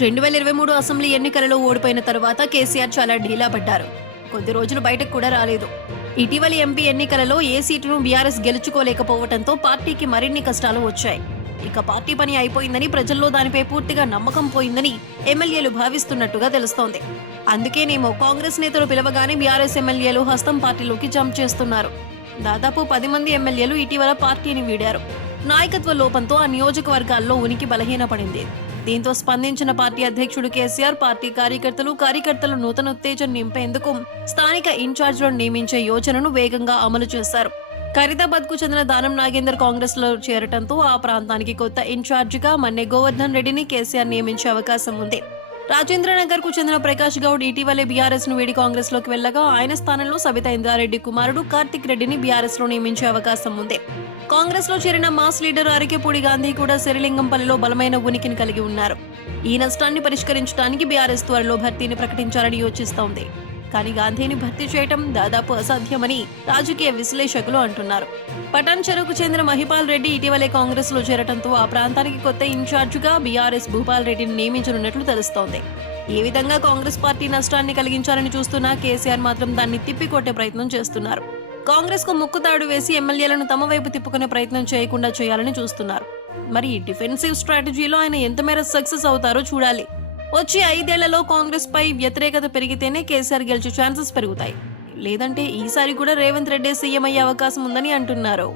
రెండు వేల ఇరవై మూడు అసెంబ్లీ ఎన్నికలలో ఓడిపోయిన తర్వాత కేసీఆర్ చాలా ఢీలా పడ్డారు. కొద్ది రోజులు బయటకు కూడా రాలేదు. ఇటీవలి ఎంపీ ఎన్నికలలో ఏ సీటును బీఆర్ఎస్ గెలుచుకోలేకపోవడంతో పార్టీకి మరిన్ని కష్టాలు వచ్చాయి. ఇక పార్టీ పని అయిపోయిందని ప్రజల్లో దానిపై పూర్తిగా నమ్మకం పోయిందని ఎమ్మెల్యేలు భావిస్తున్నట్టుగా తెలుస్తోంది. అందుకేనేమో కాంగ్రెస్ నేతలు పిలవగానే బీఆర్ఎస్ ఎమ్మెల్యేలు హస్తం పార్టీలోకి జంప్ చేస్తున్నారు. దాదాపు పది మంది ఎమ్మెల్యేలు ఇటీవల పార్టీని వీడారు. నాయకత్వ లోపంతో ఆ నియోజకవర్గాల్లో ఉనికి బలహీనపడింది. దీంతో స్పందించిన పార్టీ అధ్యక్షుడు కేసీఆర్ పార్టీ కార్యకర్తలు కార్యకర్తలు నూతన ఉత్తేజం నింపేందుకు స్థానిక ఇన్ఛార్జ్లను నియమించే యోచనను వేగంగా అమలు చేశారు. ఖరీదాబాద్కు చెందిన దానం నాగేందర్ కాంగ్రెస్లో చేరటంతో ఆ ప్రాంతానికి కొత్త ఇన్ఛార్జిగా మన్నె గోవర్ధన్ రెడ్డిని కేసీఆర్ నియమించే అవకాశం ఉంది. రాజేంద్రనగర్కు చెందిన ప్రకాష్ గౌడ్ ఇటీవలే బీఆర్ఎస్ను వీడి కాంగ్రెస్లోకి వెళ్ళగా ఆయన స్థానంలో సబితా ఇందారెడ్డి కుమారుడు కార్తిక్ రెడ్డిని బీఆర్ఎస్లో నియమించే అవకాశం ఉంది. కాంగ్రెస్లో చేరిన మాస్ లీడర్ అరికెపూడి గాంధీ కూడా సిరిలింగంపల్లిలో బలమైన ఉనికిని కలిగి ఉన్నారు. ఈ నష్టాన్ని పరిష్కరించడానికి బీఆర్ఎస్ త్వరలో భర్తీని ప్రకటించాలని యోచిస్తోంది. కానీ గాంధీని భర్తీ చేయటం దాదాపు అసాధ్యమని రాజకీయ విశ్లేషకులు అంటున్నారు. పటాన్ చెరకు చెందిన మహిపాల్ రెడ్డి ఇటీవలే కాంగ్రెస్లో చేరటంతో ఆ ప్రాంతానికి కొత్త ఇన్ఛార్జిగా బీఆర్ఎస్ భూపాల్ రెడ్డిని నియమించనున్నట్లు తెలుస్తోంది. ఏ విధంగా కాంగ్రెస్ పార్టీ నష్టాన్ని కలిగించాలని చూస్తున్నా కేసీఆర్ మాత్రం దాన్ని తిప్పికొట్టే ప్రయత్నం చేస్తున్నారు. కాంగ్రెస్కు ముక్కుతాడు వేసి ఎమ్మెల్యేలను తమ వైపు తిప్పుకునే ప్రయత్నం చేయకుండా చేయాలని చూస్తున్నారు. మరి డిఫెన్సివ్ స్ట్రాటజీలో ఆయన ఎంతమేర సక్సెస్ అవుతారో చూడాలి. వచ్చే ఐదేళ్ళలో కాంగ్రెస్ పై వ్యతిరేకత పెరిగితేనే కేసీఆర్ గెలిచే ఛాన్సెస్ పెరుగుతాయి. లేదంటే ఈసారి కూడా రేవంత్ రెడ్డి సీఎం అయ్యే అవకాశం ఉందని అంటున్నారు.